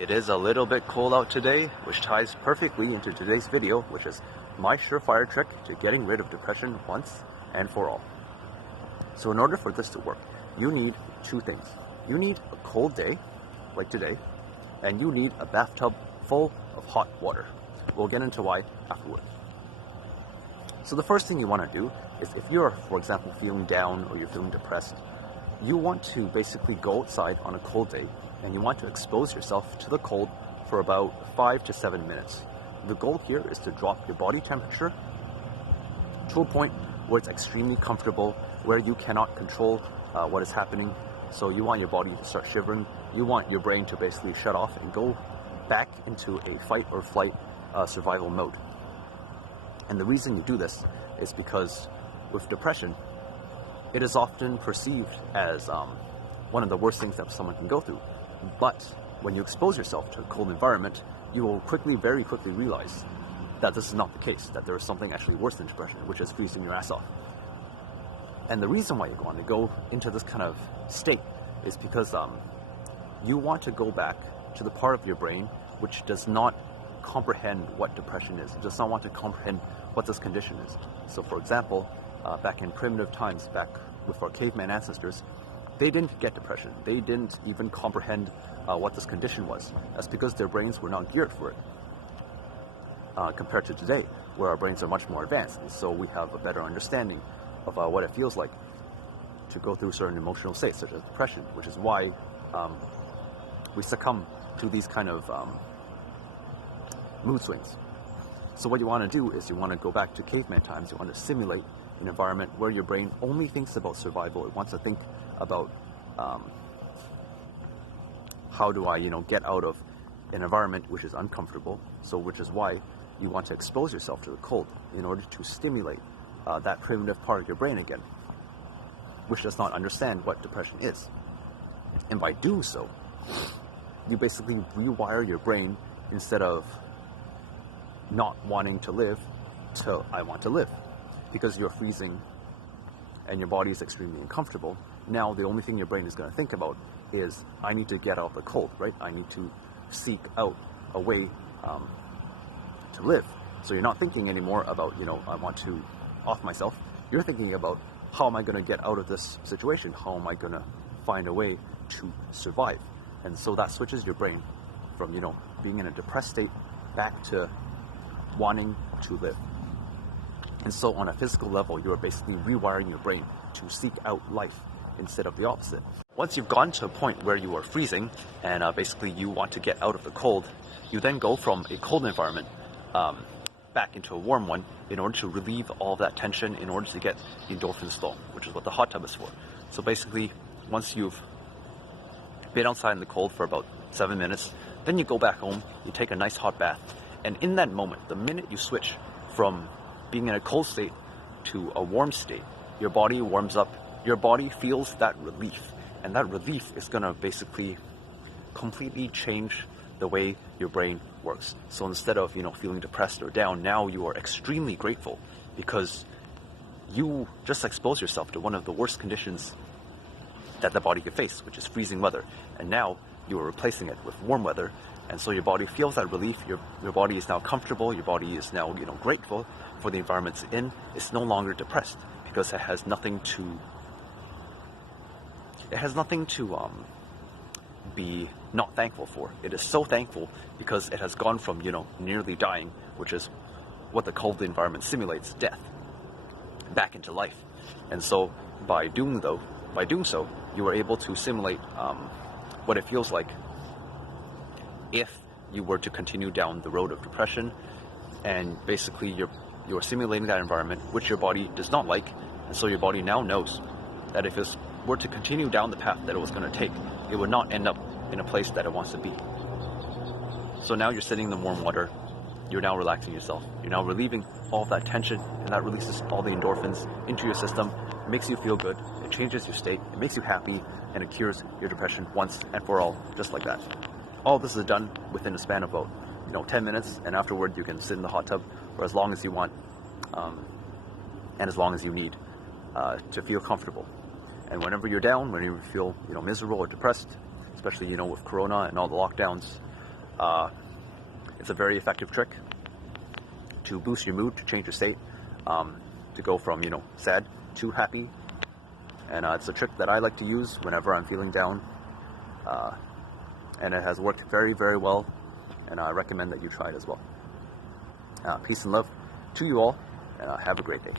It is a little bit cold out today, which ties perfectly into today's video, which is my surefire trick to getting rid of depression once and for all. So in order for this to work, you need two things. You need a cold day, like today, and you need a bathtub full of hot water. We'll get into why afterward. So the first thing you want to do is, if you're, for example, feeling down or you're feeling depressed, you want to basically go outside on a cold day and you want to expose yourself to the cold for about 5 to 7 minutes. The goal here is to drop your body temperature to a point where it's extremely comfortable, where you cannot control what is happening. So you want your body to start shivering. You want your brain to basically shut off and go back into a fight or flight survival mode. And the reason you do this is because with depression, it is often perceived as one of the worst things that someone can go through. But when you expose yourself to a cold environment, you will very quickly realize that this is not the case, that there is something actually worse than depression, which is freezing your ass off. And the reason why you want to go into this kind of state is because you want to go back to the part of your brain which does not comprehend what depression is. It does not want to comprehend what this condition is. So for example, back in primitive times, back with our caveman ancestors, they didn't get depression. They didn't even comprehend what this condition was. That's because their brains were not geared for it. Compared to today, where our brains are much more advanced. And so we have a better understanding of what it feels like to go through certain emotional states, such as depression, which is why we succumb to these kind of mood swings. So what you want to do is you want to go back to caveman times. You want to simulate an environment where your brain only thinks about survival. It wants to think about how do I, get out of an environment which is uncomfortable. So which is why you want to expose yourself to the cold in order to stimulate that primitive part of your brain again, which does not understand what depression is. And by doing so, you basically rewire your brain. Instead of not wanting to live to I want to live, because you're freezing and your body is extremely uncomfortable. Now the only thing your brain is going to think about is I need to get out of the cold, right? I need to seek out a way to live. So you're not thinking anymore about, I want to off myself. You're thinking about how am I going to get out of this situation? How am I going to find a way to survive? And so that switches your brain from, being in a depressed state back to wanting to live. And so on a physical level, you're basically rewiring your brain to seek out life instead of the opposite. Once you've gotten to a point where you are freezing and basically you want to get out of the cold, you then go from a cold environment back into a warm one in order to relieve all of that tension, in order to get the endorphins flowing, which is what the hot tub is for. So basically, once you've been outside in the cold for about 7 minutes, then you go back home, you take a nice hot bath, and in that moment, the minute you switch from being in a cold state to a warm state, your body warms up, your body feels that relief, and that relief is going to basically completely change the way your brain works. So instead of, feeling depressed or down, now you are extremely grateful because you just exposed yourself to one of the worst conditions that the body could face, which is freezing weather. And now you are replacing it with warm weather. And so your body feels that relief. Your body is now comfortable. Your body is now, grateful for the environment it's in. It's no longer depressed because it has nothing to be not thankful for. It is so thankful because it has gone from, nearly dying, which is what the cold environment simulates, death, back into life. And so by doing so, you are able to simulate what it feels like if you were to continue down the road of depression. And basically you're simulating that environment which your body does not like. And so your body now knows that if it were to continue down the path that it was going to take, it would not end up in a place that it wants to be. So now you're sitting in the warm water, you're now relaxing yourself, you're now relieving all of that tension, and that releases all the endorphins into your system. It makes you feel good, it changes your state, it makes you happy, and it cures your depression once and for all, just like that. All this is done within a span of about 10 minutes, and afterward you can sit in the hot tub for as long as you want, and as long as you need to feel comfortable. And whenever you're down, whenever you feel miserable or depressed, especially with Corona and all the lockdowns, It's a very effective trick to boost your mood, to change your state, to go from, sad to happy. And it's a trick that I like to use whenever I'm feeling down. And it has worked very, very well. And I recommend that you try it as well. Peace and love to you all, and have a great day.